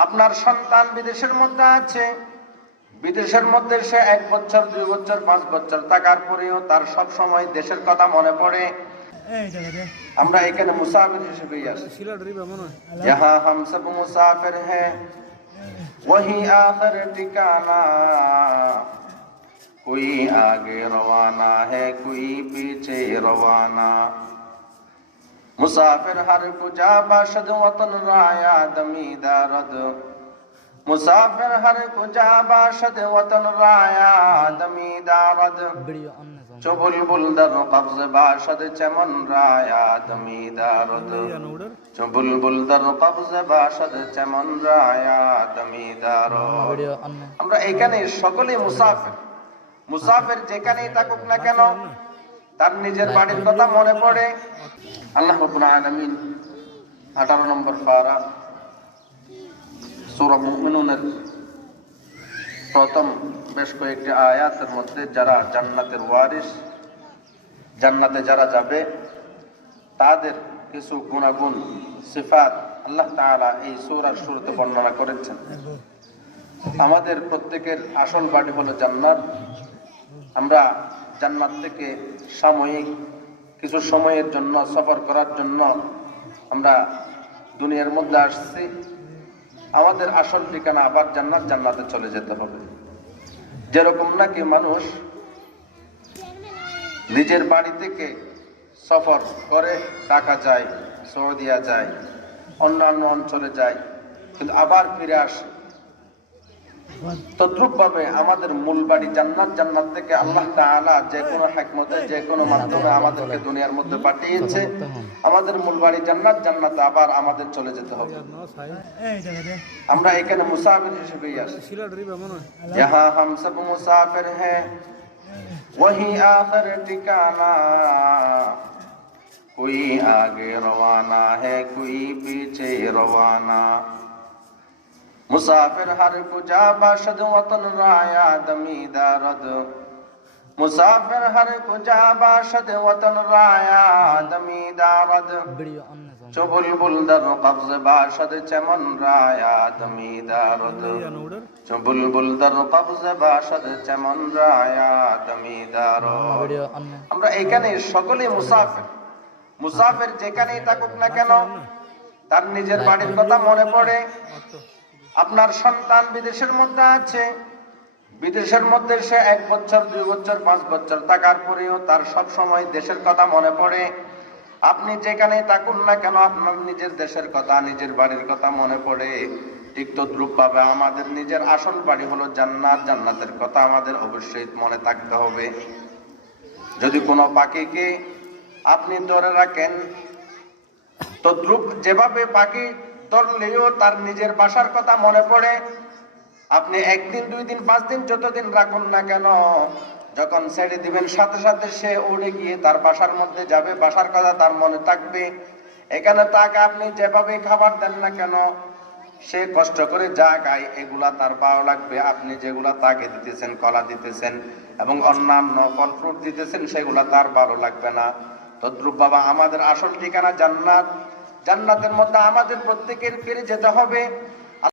আপনার সন্তান বিদেশের মধ্যে আছে বিদেশের মধ্যে সে এক বছর দুই বছর পাঁচ বছর থাকার পরেও তার সব সময় দেশের কথা মনে পড়ে এই জায়গাতে আমরা এখানে মুসাফির হিসেবেই আসি সিলেট রিবা মনে হয় यहाँ हम सब मुसाफिर हैं वही आखिर ठिकाना कोई आगे रवाना है कोई पीछे रवाना মুসাফির হার কুজা বাসদ ওতন রায়া দমি দারদ। মুসাফির হার কুজা বাসদ ওতন রায়া দমি দারদ। চবুল বুলদার কবজ বাসদ চমন রায়া দমি দারদ। চবুল বুলদার কবজ বাসদ চমন রায়া দমি দারদ। আমরা এখানে সকলে মুসাফির। মুসাফির যেখানেই থাকুক না কেন তার নিজের বাড়ির কথা মনে পড়ে। আল্লাহ আলামিন 18 নম্বর পারা সূরা মুমিনুনের প্রথম বেশ কয়েকটি আয়াতের মধ্যে যারা জান্নাতের ওয়ারিস জান্নাতে যারা যাবে তাদের কিছু গুণাগুণ সিফাত আল্লাহ তাআলা এই সৌরার শুরুতে বর্ণনা করেছেন। আমাদের প্রত্যেকের আসল বাড়ি হলো জান্নাত। আমরা জান্নাত থেকে সাময়িক কিছু সময়ের জন্য, সফর করার জন্য আমরা দুনিয়ার মধ্যে আসছি। আমাদের আসল ঠিকানা আবার জান্নাত, জান্নাতে চলে যেতে হবে। যেরকম নাকি মানুষ নিজের বাড়ি থেকে সফর করে, ঢাকা যায়, সৌদিয়া যায়, অন্যান্য অঞ্চলে যায়, কিন্তু আবার ফিরে আসে। তদ্রুপ ভাবে আমাদের মূল বাড়ি জান্নাত জান্নাত থেকে আল্লাহ তাআলা যে কোনো হিকমতে যে কোনো মাধ্যমে আমাদেরকে দুনিয়ার মধ্যে পাঠিয়েছে আমাদের মূল বাড়ি জান্নাত জান্নাতে আবার আমাদের চলে যেতে হবে এই জায়গাতে আমরা এখানে মুসাফির হিসেবেই আসি সিলেট রিবা মনে হয় यहाँ हम सब मुसाफिर हैं वही आखिर ठिकाना कोई आगे रवाना है कोई पीछे रवाना মুসাফির হর কুজা বাসদ ওতন রায়া দমিদারদ মুসাফির হর কুজা বাসদ ওতন রায়া দমিদারদ চবুল বুলদর কবজ বাসদ চমন রায়া দমিদারদ চবুল বুলদর কবজ বাসদ চমন রায়া দমিদারদ আমরা এখানে সকলে মুসাফির। মুসাফির যেখানেই থাকুক না কেন তার নিজের বাড়ির কথা মনে পড়ে। আপনার সন্তান বিদেশের মধ্যে আছে, বিদেশের মধ্যে সে এক বছর, দুই বছর, পাঁচ বছর থাকার পরেও তার সব সময় দেশের কথা মনে পড়ে। আপনি যেখানে থাকুন না কেন, আপনার নিজের দেশের কথা, নিজের বাড়ির কথা মনে পড়ে। ঠিক তদ্রুপ ভাবে আমাদের নিজের আসল বাড়ি হলো জান্নাত। জান্নাতের কথা আমাদের অবশ্যই মনে থাকতে হবে। যদি কোনো পাখিকে আপনি ধরে রাখেন, তদ্রুপ যেভাবে পাখি ধরলেও তার নিজের বাসার কথা মনে পড়ে। আপনি একদিন, দুই দিন, পাঁচ দিন, যতদিন রাখুন না কেন, যখন ছেড়ে দিবেন, সাথে সাথে সে উড়ে গিয়ে তার বাসার মধ্যে যাবে। বাসার কথা তার মনে থাকবে। এখানে তাকে আপনি যেভাবে খাবার দেন না কেন, সে কষ্ট করে যা গায় এগুলা তার ভালো লাগবে। আপনি যেগুলা তাকে দিতেছেন, কলা দিতেছেন এবং অন্যান্য ফল ফ্রুট দিতেছেন, সেগুলা তার ভালো লাগবে না। তদ্রুপ বাবা, আমাদের আসল ঠিকানা জান্নাত। জান্নাতের মধ্যে আমাদের প্রত্যেকের ফিরে যেতে হবে।